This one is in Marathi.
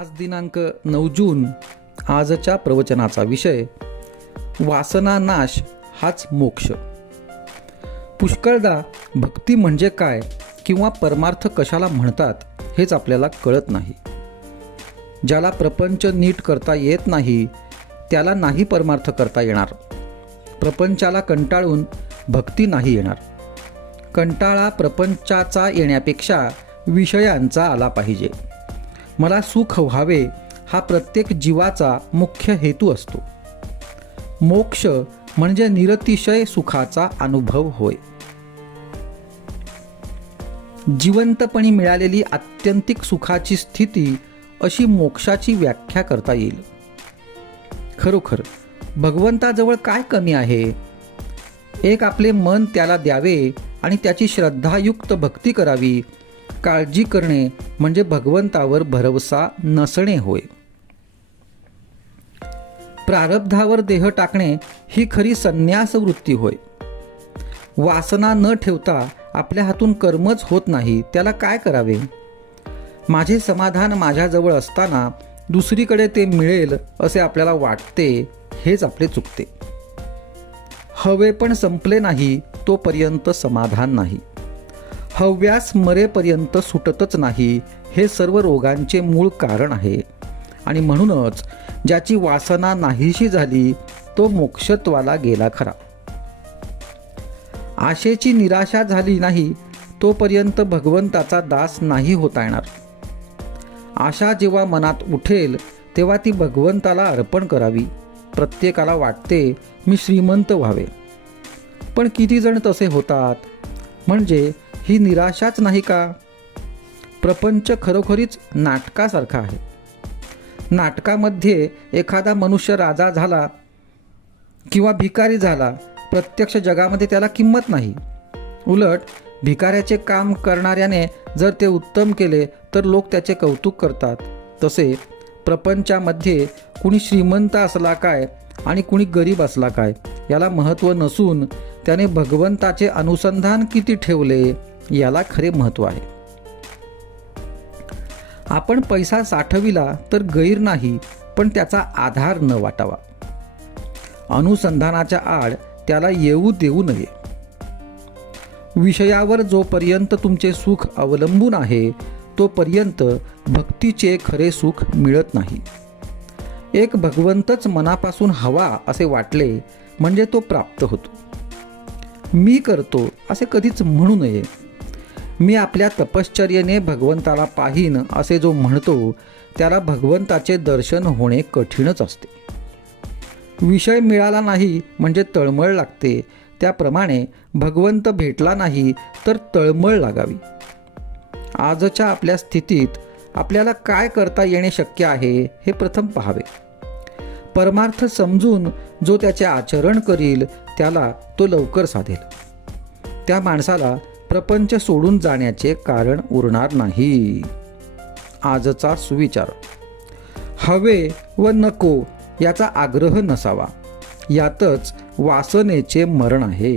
आज दिनांक नऊ जून आजच्या प्रवचनाचा विषय वासना नाश हाच मोक्ष पुष्कळदा भक्ती म्हणजे काय किंवा परमार्थ कशाला म्हणतात हेच आपल्याला कळत नाही ज्याला प्रपंच नीट करता येत नाही त्याला नाही परमार्थ करता येणार प्रपंचाला कंटाळून भक्ती नाही येणार कंटाळा प्रपंचाचा येण्यापेक्षा विषयांचा आला पाहिजे मला सुख व्हावे हा प्रत्येक जीवाचा मुख्य हेतू असतो मोक्ष म्हणजे निरतिशय सुखाचा अनुभव होय जिवंतपणी मिळालेली आत्यंतिक सुखाची स्थिती अशी मोक्षाची व्याख्या करता येईल खरोखर भगवंताजवळ काय कमी आहे एक आपले मन त्याला द्यावे आणि त्याची श्रद्धायुक्त भक्ती करावी काळजी करणे म्हणजे भगवंतावर भरवसा नसणे होय प्रारब्धावर देह टाकणे ही खरी संन्यास वृत्ती होय वासना न ठेवता आपल्या हातून कर्मच होत नाही त्याला काय करावे माझे समाधान माझ्याजवळ असताना दुसरीकडे ते मिळेल असे आपल्याला वाटते हेच आपले चुकते हवे पण संपले नाही तोपर्यंत समाधान नाही हव्यास मरेपर्यंत सुटतच नाही हे सर्व रोगांचे मूळ कारण आहे आणि म्हणूनच ज्याची वासना नाहीशी झाली तो मोक्षत्वाला गेला खरा आशेची निराशा झाली नाही तोपर्यंत भगवंताचा दास नाही होता येणार आशा जेव्हा मनात उठेल तेव्हा ती भगवंताला अर्पण करावी प्रत्येकाला वाटते मी श्रीमंत व्हावे पण किती जण तसे होतात म्हणजे ही निराशाच नाही का प्रपंच खरोखरीच नाटकासारखा आहे नाटकामध्ये एखादा मनुष्य राजा झाला किंवा भिकारी झाला प्रत्यक्ष जगामध्ये त्याला किंमत नाही उलट भिकाऱ्याचे काम करणाऱ्याने जर ते उत्तम केले तर लोक त्याचे कौतुक करतात तसे प्रपंचामध्ये कुणी श्रीमंत असला काय आणि कुणी गरीब असला काय याला महत्त्व नसून त्याने भगवंताचे अनुसंधान किती ठेवले याला खरे महत्त्व आहे आपण पैसा साठविला तर गैर नाही पण त्याचा आधार न वाटावा अनुसंधानाच्या आड त्याला येऊ देऊ नये विषयावर जोपर्यंत तुमचे सुख अवलंबून आहे तोपर्यंत भक्तीचे खरे सुख मिळत नाही एक भगवंतच मनापासून हवा असे वाटले म्हणजे तो प्राप्त होतो मी करतो असे कधीच म्हणू नये मी आपल्या तपश्चर्येने भगवंताला पाहीन असे जो म्हणतो त्याला भगवंताचे दर्शन होणे कठीणच असते विषय मिळाला नाही म्हणजे तळमळ लागते त्याप्रमाणे भगवंत भेटला नाही तर तळमळ लागावी आजच्या आपल्या स्थितीत आपल्याला काय करता येणे शक्य आहे हे प्रथम पाहावे परमार्थ समजून जो त्याचे आचरण करील त्याला तो लवकर साधेल त्या माणसाला प्रपंच सोडून जाण्याचे कारण उरणार नाही आजचा सुविचार हवे व नको याचा आग्रह नसावा यातच वासनेचे मरण आहे